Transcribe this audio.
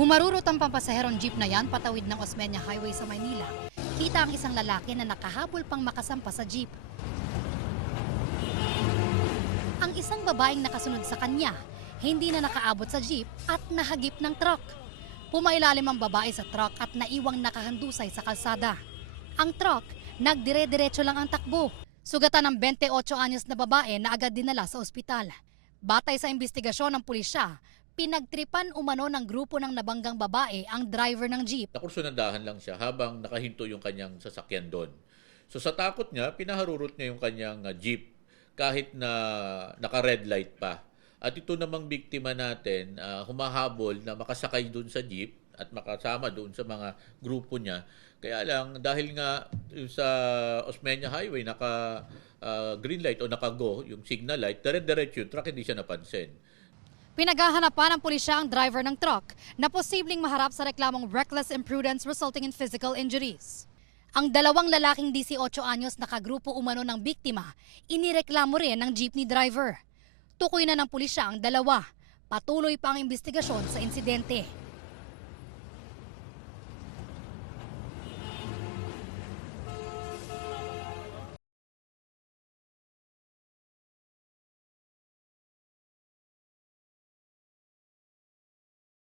Humarurot ang pampasaherong jeep na yan patawid ng Osmeña Highway sa Maynila. Kita ang isang lalaki na nakahabol pang makasampa sa jeep. Ang isang babaeng nakasunod sa kanya, hindi na nakaabot sa jeep at nahagip ng truck. Pumailalim ang babae sa truck at naiwang nakahandusay sa kalsada. Ang truck, nagdire-diretso lang ang takbo. Sugatan ng 28 anyos na babae na agad dinala sa ospital. Batay sa investigasyon ng pulisya, pinagtripan umano ng grupo ng nabanggang babae ang driver ng jeep. Nakursunadahan lang siya habang nakahinto yung kanyang sasakyan doon. So sa takot niya, pinaharurot niya yung kanyang jeep kahit na naka-red light pa. At ito namang biktima natin, humahabol na makasakay doon sa jeep at makasama doon sa mga grupo niya. Kaya lang, dahil nga sa Osmeña Highway, naka green light o naka-go, yung signal light, dire-diretso yung truck, hindi siya napansin. Pinaghahanapan ng pulisya ang driver ng truck na posibleng maharap sa reklamong reckless imprudence resulting in physical injuries. Ang dalawang lalaking 18 anyos na kagrupo umano ng biktima, inireklamo rin ng jeepney driver. Tukoy na ng pulisya ang dalawa. Patuloy pa ang investigasyon sa insidente.